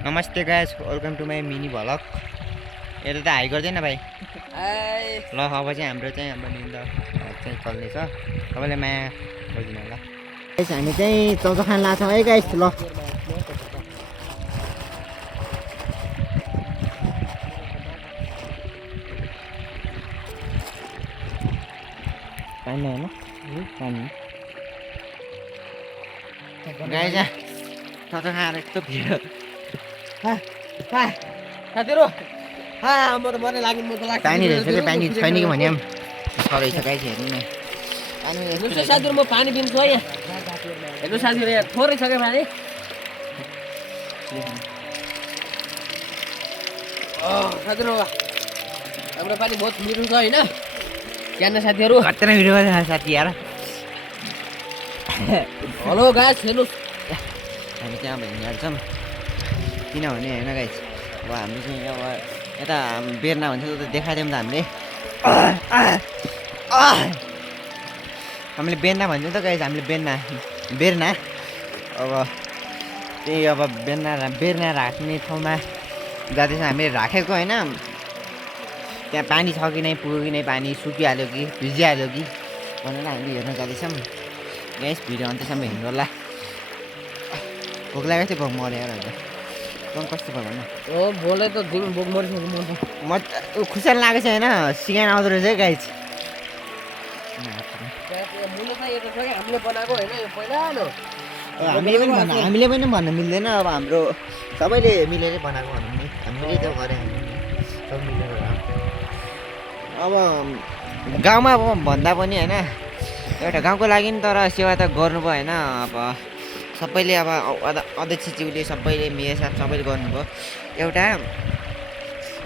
नमस्ते guys, welcome to my mini vlog. यता त हाई गर्दैन भाइ। ल अब चाहिँ हाम्रो चाहिँ अब निन्द चाहिँ चल्नेछ। तपाईँले माया गरिदिनु होला। गाइस हामी चाहिँ चौचो खान लाग्छौँ है गाइस। ल पानी होइन पानी गाइस चौचो खाएर यस्तो भिड साथीहरु म त मर्ने लाग्यो म त लाग्छ पानी रहेछ कि पानी छैन कि भने छ रहेछ गाइस। हेर्नु न हेर्नुहोस् साथीहरु म पानी पिन्छु है यहाँ। हेर्नु साथीहरु यहाँ थोरै छ क्या पानी। साथीहरु हाम्रो पानी बहुत मिठो छ होइन ज्ञान साथीहरु। कत्रो भिडियो गर्छ साथी यार। हेलो गाइस हेर्नुहोस् हामी चाहिँ अब हिँडिहाल्छौँ किनभने होइन गाइस अब हाम्रो चाहिँ अब यता बेर्ना भन्छ त देखाइदिउँ त हामीले बेर्ना भन्छौँ त गाइस। हामीले बेर्ना अब त्यही अब बेर्ना राख्ने ठाउँमा जाँदैछ हामीले। राखेको होइन त्यहाँ पानी छ कि नै पुग्यो कि नै पानी सुकिहाल्यो कि भिजिहाल्यो कि भनेर हामीले हेर्न जाँदैछौँ गाइस। भिडियो अन्त्यसम्म हेर्नु होला। भोक लागेको थियो भोक मऱ्यो यार। तँ कस्तो भयो भन। बोले त दिन बोक मरिसक्यो म खुसी लागेको छ होइन। सिकाइन आउँदो रहेछ है गाइस। हामीले बनाएको होइन यो पहिलानो। हामीले पनि भन्न मिल्दैन। अब हाम्रो सबैले मिलेरै बनाएको भनौँ नि। हामीले त गरे सब मिलेर अब गाउँमा भन्दा पनि होइन एउटा गाउँको लागि तर सेवा त गर्नुभयो होइन। अब सबैले अब अध्यक्षज्यूले सबैले मेयर साहब सबैले गर्नुभयो।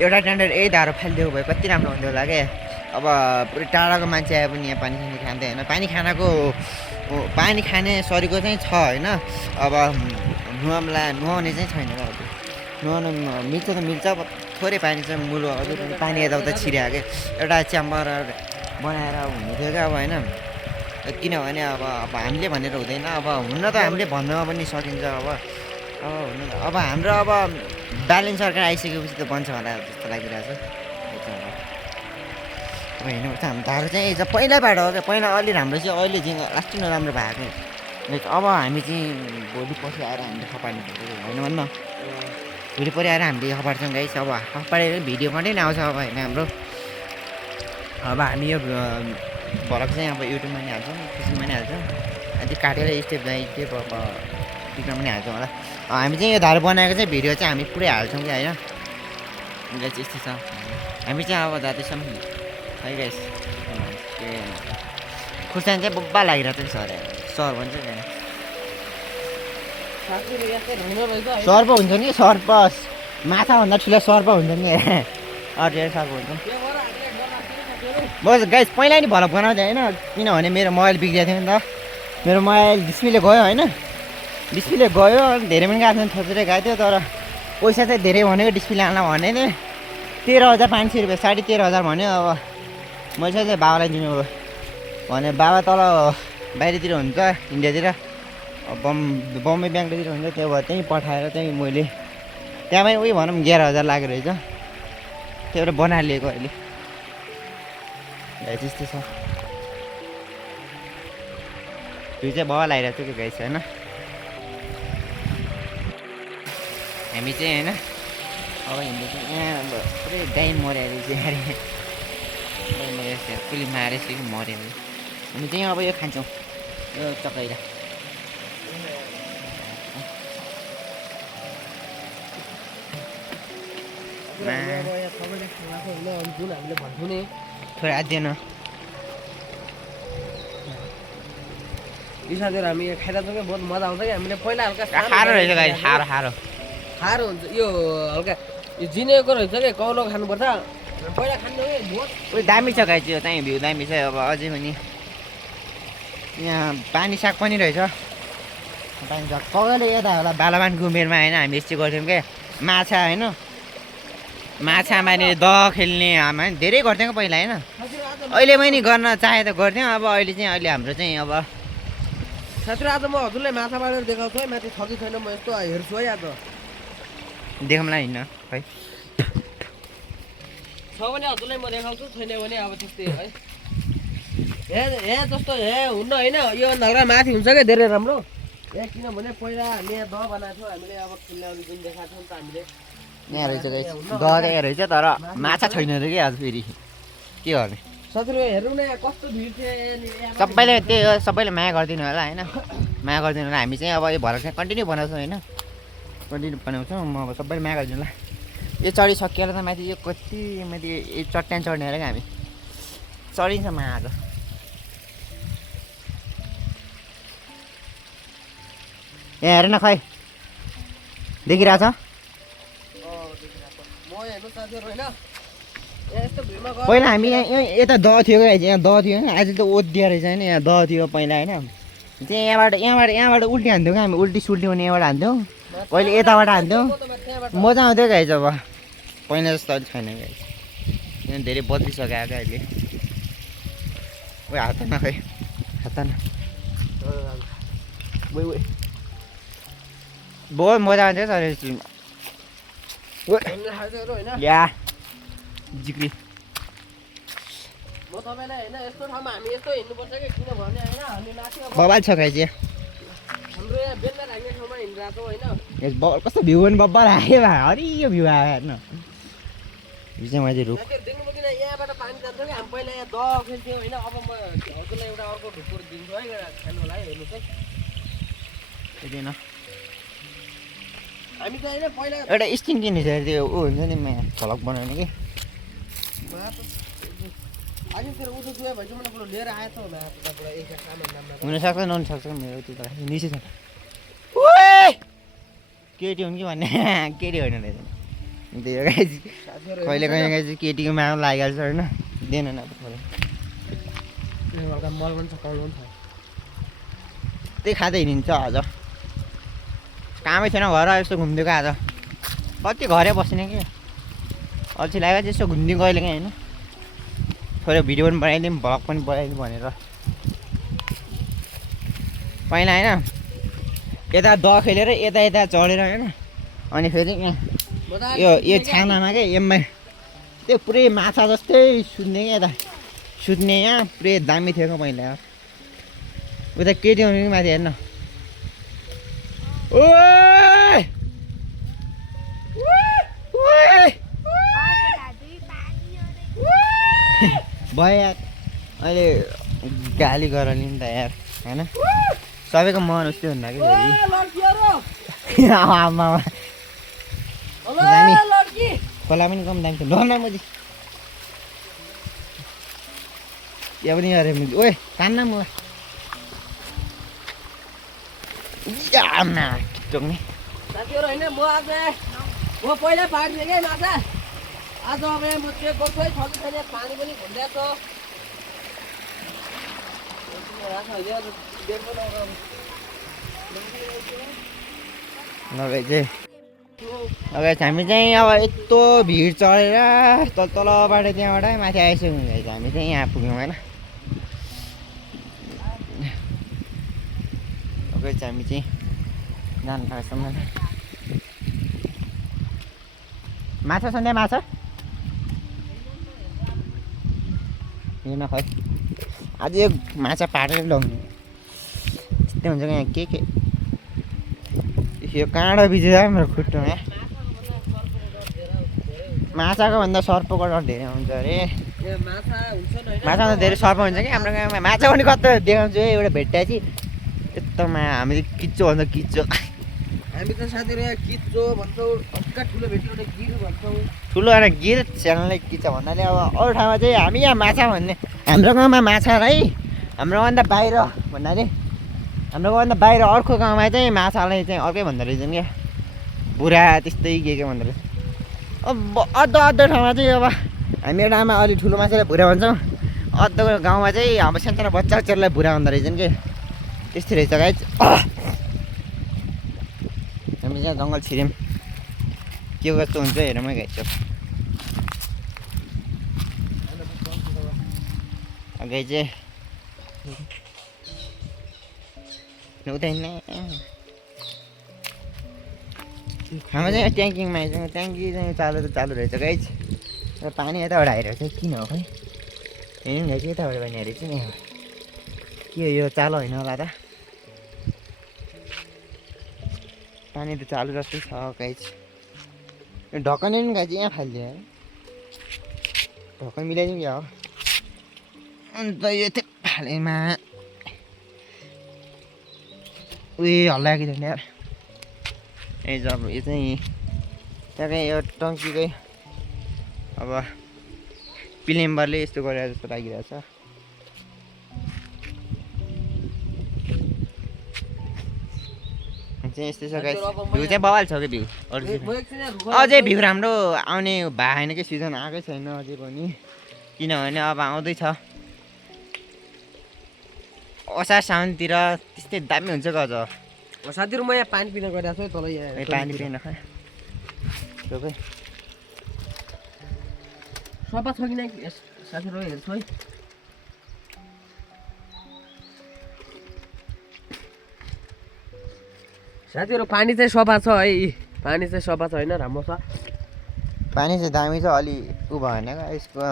एउटा टेन्डर यही धारो फालिदिएको भए कति राम्रो हुन्थ्यो होला क्या। अब पुरै टाढाको मान्छे आए पनि यहाँ पानी खाने खाँदै होइन। पानी खाने सरीको चाहिँ छ होइन। अब नुहाउने चाहिँ छैन र हजुर। नुहाउनु मिल्छ त मिल्छ। अब थोरै पानी चाहिँ मुलो हजुर पानी यताउता छिर्या क्या। एउटा च्याम्बर बनाएर हुने थियो क्या अब होइन। किनभने अब हामीले भनेर हुँदैन। अब हुन त हामीले भन्नमा पनि सकिन्छ। अब हाम्रो अब बालेन सरकार आइसकेपछि त बन्छ होला जस्तो लागिरहेछ। अब हेर्नुपर्छ हाम्रो धारो चाहिँ पहिलाबाट हो क्या। पहिला अलि राम्रो चाहिँ अहिले चाहिँ लास्टै नराम्रो भएको। अब हामी चाहिँ भोलि पछि आएर हामीले खपार्नु पर्छ होइन भन्न। भोलि परि आएर हामीले खपार्छौँ गाइस। अब खपारेर भिडियो कन्टेन्ट आउँछ अब होइन हाम्रो। अब हामी यो भ्लग चाहिँ अब युट्युबमा नि हाल्छौँ फेसबुकमा नि हाल्छौँ। त्यो काटेर स्टेप बाई स्टेप अब टिकटकमा पनि हाल्छौँ होला। हामी चाहिँ यो धारो बनाएको चाहिँ भिडियो चाहिँ हामी पुरै हाल्छौँ कि होइन। यस्तो छ हामी चाहिँ अब जाँदैछौँ है गाइस। खुर्सानी चाहिँ बब्बा लागिरहेको छ नि सर भन्छ नि सर्प हुन्छ नि। सर्प माछाभन्दा ठुलो सर्प हुन्छ नि। अरू सर्प हुन्छ बस गाइस। पहिला नि भ्लग बनाउँदै होइन किनभने मेरो मोबाइल बिग्रिएको थियो नि त। मेरो मोबाइल डिस्प्ले गयो होइन। डिस्प्ले गयो धेरै पनि गएको थियो थोत्रै गएको थियो। तर पैसा चाहिँ धेरै भनेको डिस्प्ले आउन भने नि 13,500 रुपियाँ 13,500 भन्यो। अब मैले चाहिँ बाबालाई दिनु भने बाबा तल बाहिरतिर हुन्छ इन्डियातिर बम्बे ब्याङ्कतिर हुन्छ। त्यो भएर चाहिँ पठाएर चाहिँ मैले त्यहाँ पनि उयो भनौँ 11,000 लाग्यो रहेछ। त्यो भएर बनाएर लिएको अहिले त्यस्तै छ। त्यो चाहिँ बाबा लगाइरहेको थियो कि गाइस होइन। हामी चाहिँ होइन अब हिँड्दैछौँ यहाँ अब पुरै गाई मर्यो चाहिँ कसले मारेछ कि मऱ्यो। हामी चाहिँ अब यो खान्छौँ यो चकैरा। हामीले भन्थ्यौँ नि थोरै आदिएन यी साथीहरु हामी खाइरहेको छौँ क्या। बहुत मजा आउँछ कि हामीले पहिला हल्का खारो रहेछ गाई। खारो हुन्छ यो हल्का यो जिनेको रहेछ क्या। कौलो खानुपर्छ पहिला खानु बहुत उयो दामी छ गाई चाहिँ त्यहीँ भ्यू दामी छ। अब अझै पनि यहाँ पानी साग पनि रहेछ। पानी साग कहिले यता होला बालावान गुमेरमा होइन हामी यस्तो गर्थ्यौँ क्या। माछा होइन माछा मार्ने दह खेल्ने हामी धेरै गर्थ्यौँ क्या पहिला होइन। अहिले पनि गर्न चाहे त गर्थ्यौँ। अब अहिले हाम्रो चाहिँ अब साथीहरु आज म हजुरलाई माछा मारेर देखाउँछु है। माथि छ कि छैन म यस्तो हेर्छु है आज। देखाउँला हिँड्न खै छ भने हजुरलाई म देखाउँछु छैन भने अब त्यस्तै है हे जस्तो हे हुन्न होइन यो नल्रा माथि हुन्छ क्या धेरै राम्रो किनभने पहिला हामीले यहाँ दह बनाएको थियौँ हामीले अब खेल्ने अघि जुन देखाएको थियौँ नि त हामीले यहाँ रहेछ गाइस दह यहाँ रहेछ तर माछा छैन अरे कि आज फेरि के गर्ने साथीहरू हेरौँ न यहाँ कस्तो भिड थियो यहाँनिर सबैले त्यही हो सबैले माया गरिदिनु होला होइन माया गरिदिनु होला हामी चाहिँ अब यो भएर चाहिँ कन्टिन्यू बनाउँछौँ होइन कन्टिन्यू बनाउँछौँ म अब सबैले माया गरिदिनु होला यो चढिसकेर त माथि यो कति माथि यो चट्टान चढ्ने अरे क्या हामी चढिन्छ मा आज यहाँ हेर न खै देखिरहेछ म हेर्नु साथीहरू होइन यस्तो भिडमा गएर पहिला हामी यहाँ यता दह थियो क्या यहाँ दह थियो होइन आज त ओद्दिया रहेछ होइन यहाँ दह थियो पहिला होइन चाहिँ यहाँबाट उल्टी हान्थ्यौँ क्या हामी उल्टी सुल्टी हुने यहाँबाट हान्थ्यौँ पहिले यताबाट हान्थ्यौँ मजा आउँथ्यो गाइज अब पहिला जस्तो अलिक छैन गाइज यहाँ धेरै बद्लिसक्यो क्या अहिले ओ हात न खै हात न बहुत मजा आउँथ्यो सर साथीहरू होइन या जिग्री म तपाईँलाई होइन यस्तो ठाउँमा हामी यस्तो हिँड्नुपर्छ कि किनभने होइन हामी माथि अब बबाल छ गाइज हाम्रो यहाँ बेलुका राख्ने ठाउँमा हिँडिरहेको होइन बबाल कस्तो भ्यू पनि बब्बल आयो भा हरियो भ्यू आयो हेर्न यो चाहिँ मैले रुख साथीहरू देख्नु कि यहाँबाट पानी जान्छ कि हामी पहिला यहाँ दह खेल्थ्यौँ होइन अब म हजुरलाई एउटा अर्को ढुकुर दिन्छु है खानु होला है हेर्नुहोस् है हेर्दैन हामी त होइन पहिला एउटा स्टिङ किन्नु छ त्यो ऊ हुन्छ नि झलक बनाउने कि आजतिर उठो गयो भने चाहिँ मलाई लिएर आएछ होला तपाईँबाट एक सामान नाममा हुनसक्छ नहुनसक्छ मेरो त्यो त निसै छ ओए केटी हुन् कि भन्ने केटी होइन रहेछ त्यही हो गाइज कहिले कहिले गाइज केटीको माया लागिहाल्छ होइन दिएन न अब थोरै हल्का मल पनि छ कल पनि छ त्यही खाँदै हिँडिन्छ आज कामै थिएन घर यस्तो घुमिदिएको आज कति घरै बस्ने कि अल्छी लाग्यो त्यस्तो घुमिदिउँ कहिले काहीँ होइन थोरै भिडियो पनि बनाइदिउँ भ्लग पनि बनाइदिउँ भनेर पहिला होइन यता दह खेलेर यता यता चढेर होइन अनि फेरि यहाँ यो छानामा क्या एममा त्यो पुरै माछा जस्तै सुत्ने क्या यता सुत्ने यहाँ पुरै दामी थियो क्या पहिला उता केटी हुनु कि माथि हेर्न ओए भयो यार अहिले गाली गर नि त यार होइन सबैको मन उस्तै हुन्न कि फेरि आमा दामी खोला पनि कम दामी छ डर न मजी यहाँ पनि अरे ओए कान्न म टोक्ने साथीहरू होइन म आज म पहिला पार्ने क्या माछा आज अब यहाँ म चेक गर्छु है छ कि छैन पानी पनि घुम्दैछ लगाइ चाहिँ लगाइ हामी चाहिँ अब यस्तो भिड चढेर तलबाट त्यहाँबाट माथि आइसक्यौँ गाइस हामी चाहिँ यहाँ पुग्यौँ होइन लगाइ चाहिँ हामी चाहिँ जानु थाल्छौँ माछा छ त्यहाँ माछा हेर्न खै आज यो माछा पाटेर ल्याउनु त्यस्तै हुन्छ क्या यहाँ के यो काँडा बिजेर मेरो खुट्टोमा माछाको भन्दा सर्पको डर धेरै हुन्छ अरे माछा त धेरै सर्प हुन्छ कि हाम्रो गाउँमा माछा पनि कस्तो देखाउँछु है एउटा भेट्टाएपछि यस्तोमा हामी किच्चो भन्छ किच्चो हामी त साथीहरू यहाँ किच्चो भन्छौँ हल्का ठुलो भेट्यो एउटा गिर भन्छौँ ठुलो एउटा गिर सानोलाई किच्चो भन्नाले अब अरू ठाउँमा चाहिँ हामी यहाँ माछा भन्ने हाम्रो गाउँमा माछा है हाम्रो गाउँभन्दा बाहिर भन्नाले हाम्रो गाउँभन्दा बाहिर अर्को गाउँमा चाहिँ माछालाई चाहिँ अर्कै भन्दो रहेछन् क्या बुढा त्यस्तै के भन्दो रहेछ अब अद्दो ठाउँमा चाहिँ अब हामी एउटामा अलि ठुलो माछालाई भुरा भन्छौँ अद्दो गाउँमा चाहिँ अब सानो बच्चा बच्चाहरूलाई भुरा भन्दो रहेछन् कि त्यस्तै रहेछ गाइस हामी चाहिँ जङ्गल छिर्यौँ के कस्तो हुन्छ हेरौँ है गाइस अगाडि चाहिँ उता हिँड्ने हाम्रो चाहिँ ट्याङ्कीमा आइसक्यो ट्याङ्की चाहिँ चालु रहेछ गाइज र पानी यताबाट आइरहेको छ किन हो खै हेर्नु गाइज यताबाट पानी आइरहेको छ नि के हो यो चालो होइन होला त पानी त चालु जस्तै छ गाइज यो ढक्कन नि गाइज यहाँ फालिदियो है ढक्कन मिलाइदिउँ क्या हो अन्त यो त्यो फालेमा उयो हल्ला कि छैन यार ए जब यो चाहिँ त्यहाँकै यो टङ्कीकै अब प्लेम्बरले यस्तो गरेर जस्तो लागिरहेछ चाहिँ यस्तै छ गाइस भ्यू चाहिँ बवाल छ कि भ्यू अझै भ्यू राम्रो आउने भएन कि सिजन आएकै छैन अझै पनि किनभने अब आउँदैछ असार साउनतिर त्यस्तै दामी हुन्छ कि अझ साथीहरू म यहाँ पानी पिन गइरहेको छु तल यहाँ पानी पिन खै सबै सफा छ कि नै साथीहरू हेर्छु है साथीहरू पानी चाहिँ सफा छ है पानी चाहिँ सफा छ होइन राम्रो छ पानी चाहिँ दामी छ अलि उ भएन क्या यसको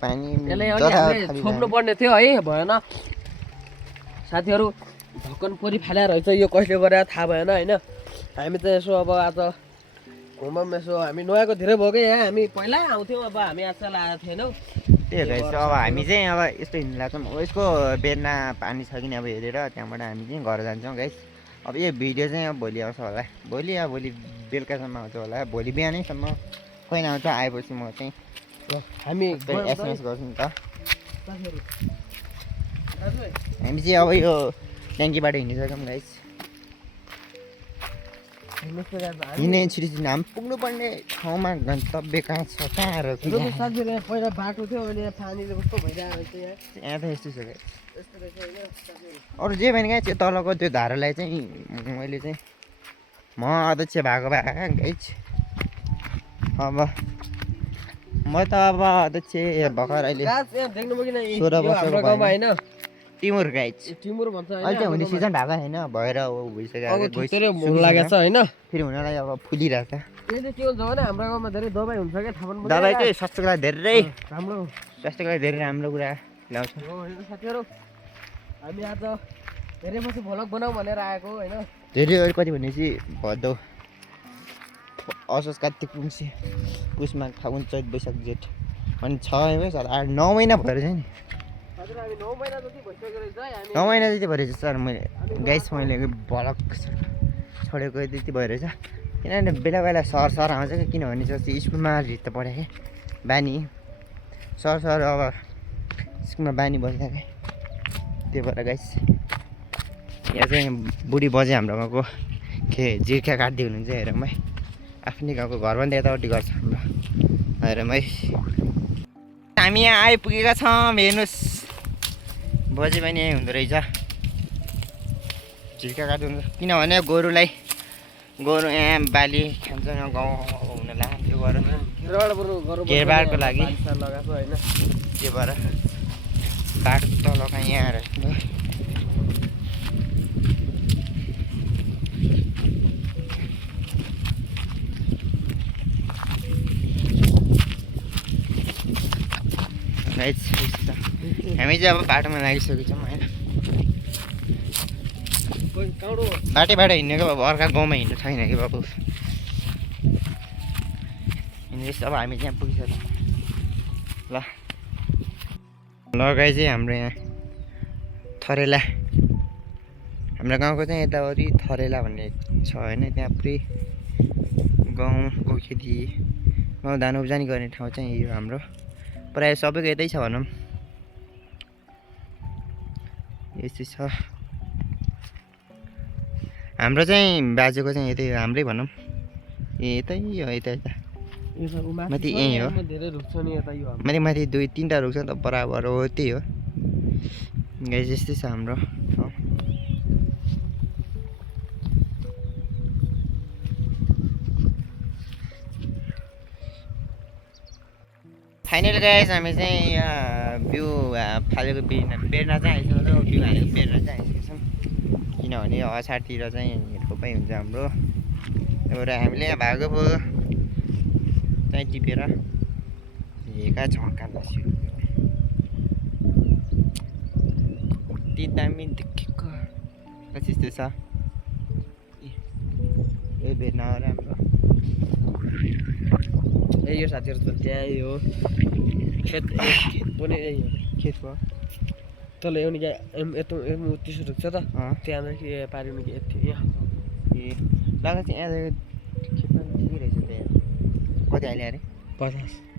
पानी यसलाई अलि छोप्नु पर्ने थियो है भएन साथीहरू ढक्कन पोरी फालेर रहेछ यो कसले गरेर थाहा भएन होइन हामी त यसो अब आज घुममा यसो हामी नयाँको धेरै भयो कि यहाँ हामी पहिला आउँथ्यौँ अब हामी आजकल आएको थिएनौँ त्यही भएछ अब हामी चाहिँ अब यस्तो हिँड्नु लाग्छौँ यसको बेरमा पानी छ कि अब हेरेर त्यहाँबाट हामी चाहिँ घर जान्छौँ गाइस अब यो भिडियो चाहिँ अब भोलि आउँछ होला भोलि बेलुकासम्म आउँछ होला भोलि बिहानैसम्म कहिले आउँछ आएपछि म चाहिँ हामी एसएमएस गर्छु नि त हामी चाहिँ अब यो ट्याङ्कीबाट हिँडिसक्यौँ गाइस हिँड्ने छिटो हामी पुग्नुपर्ने ठाउँमा गन्तव्य कहाँ छ कहाँ साथीहरू पहिला बाटो थियो अहिले पानीले कस्तो भइरहेको रहेछ यहाँ त यस्तो छ गाइस अरू जे भने क्या त्यो तलको त्यो धारालाई चाहिँ मैले चाहिँ म अध्यक्ष भएको भए गाइस अब म त अब अध्यक्ष भर्खर अहिले 16 वर्षको होइन टिमुर गाइस टिमुर भन्छ अहिले चाहिँ हुने सिजन भएको छैन भएर भइसक्यो हुन लागेको छ होइन फेरि हुनलाई अब फुलिरहेको छ यसले के हुन्छ भने हाम्रो गाउँमा धेरै दबाई हुन्छ क्या थाहा पनि दबाई चाहिँ स्वास्थ्यको लागि धेरै राम्रो स्वास्थ्यको लागि धेरै राम्रो कुरा ल्याउँछ साथीहरू हामी आज धेरै पछि भ्लग बनाऊ भनेर आएको होइन धेरै कति भनेपछि भदौ असोज कार्तिक पुङ्सी पुसमा फागुन चैत वैशाख जेठ अनि 6 महिना 8 9 महिना भएर चाहिँ नि 9 महिना जति भइसक्यो रहेछ 9 महिना जति भएर चाहिँ सर मैले गाइस मैले भलक छोडेको त्यति भएर छ किनभने बेला बेला सर आउँछ कि किनभने चाहिँ स्कुलमा रित पढाएँ क्या बानी सर अब स्कुलमा बानी बसिरहेको त्यो भएर गाइस यहाँ चाहिँ बुढी बजे हाम्रो गाउँको जिर्खा काट्दै हुनुहुन्छ हेरौँ है आफ्नै गाउँको घरभन्दा यताउति गर्छ हाम्रो हेरौँ है हामी यहाँ आइपुगेका छौँ हेर्नुहोस् बजे पनि यहीँ हुँदो रहेछ झिल्का काट्नु किनभने गोरु यहाँ बाली खान्छ गाउँ हुन लाग्यो घेरबारको लागि लगाएको होइन त्यो भएर बाटो तल यहाँ आएर हामी चाहिँ अब बाटोमा लागिसकेको छौँ होइन बाटैबाट हिँडेको अब अर्का गाउँमा हिँड्नु छैन कि बाबु हिँड्दैछ अब हामी चाहिँ पुगिसक्यौँ ल गाई चाहिँ हाम्रो यहाँ थरेला हाम्रो गाउँको चाहिँ यतावरि थरेला भन्ने छ होइन त्यहाँ पुरै गाउँको खेती गाउँ धान उब्जनी गर्ने ठाउँ चाहिँ यो हाम्रो प्रायः सबैको यतै छ भनौँ यस्तै छ हाम्रो चाहिँ बाजेको चाहिँ यतै हाम्रै भनौँ यतै हो यता माथि यहीँ हो माथि 2-3टा रुख छ नि त बराबर हो त्यही हो गाई यस्तै छ हाम्रो फाइनल गाइस हामी चाहिँ यहाँ भ्यू फालेको बेर्ना चाहिँ आइसक्यो भ्यू हालेको बेर्ना चाहिँ आइसकेको छौँ किनभने असारतिर चाहिँ रोपाइ हुन्छ हाम्रो एउटा हामीले यहाँ भागो पो त्यहीँ टिपेर कहाँ झम्का बस्यो कति दामी देखेको त्यस्तो छ ए भेट्न राम्रो ए यो साथीहरू त त्यही हो खेत पनि यही हो खेत भयो तल एउटी यस्तो उत्तिस रुख्छ त त्यहाँ के पारिनु कि यति यहाँ ए लगा चाहिँ यहाँ खेतमा ठिकै रहेछ त्यहाँ कति हाल्यो अरे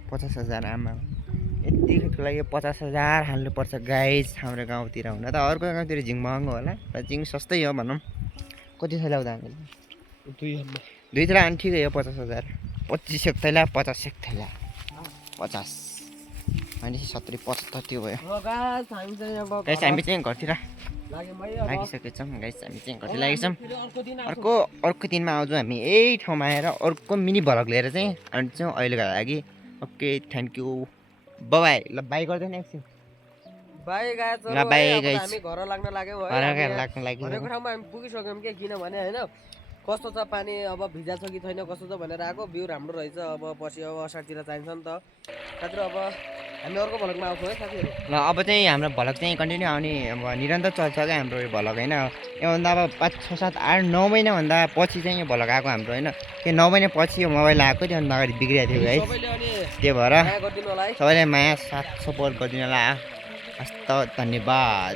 50,000 आमा यति खेतको लागि 50,000 हाल्नुपर्छ गाइस हाम्रो गाउँतिर हुन त अर्को गाउँतिर झिङ महँगो होला र झिङ सस्तै हो भनौँ कति थैला हुँदा हामीले 2 थैला अनि ठिकै हो 50,000 25 एक थैला 50 एक थैला 50 अनि 70 75 त्यो भयो गाइस हामी चाहिँ घरतिर लागिसकेको छौँ गाइस हामी चाहिँ घरतिर लागेछौँ अर्को दिनमा आउँछौँ हामी यही ठाउँमा आएर अर्को मिनी भ्लग लिएर चाहिँ अनि चाहिँ अहिलेको लागि ओके थ्याङ्क यू बाई ल बाई गर्दैन एकछिन बाई गाइस ल बाई गाइस हामी घर लाग्न लाग्यौँ लाग्न लाग्यो भनेको ठाउँमा हामी पुगिसक्यौँ के किनभने हैन कस्तो छ पानी अब भिजा छ कि छैन कस्तो छ भनेर आएको भ्यू राम्रो रहेछ अब पछि अब असारतिर चाहिन्छ नि त साथीहरू अब हामी अर्को भ्लगमा आउँछौँ है साथीहरू ल अब चाहिँ हाम्रो भ्लग चाहिँ कन्टिन्यू आउने अब निरन्तर चल्छ क्या हाम्रो यो भ्लग होइन योभन्दा अब 5 6 7 8 9 महिनाभन्दा पछि चाहिँ यो भ्लग आएको हाम्रो होइन त्यो 9 महिना पछि यो मोबाइल आएको त्योभन्दा अगाडि बिग्रिएको थियो है त्यो भएर सबैले माया साथ सपोर्ट गरिदिनु होला हस्त धन्यवाद।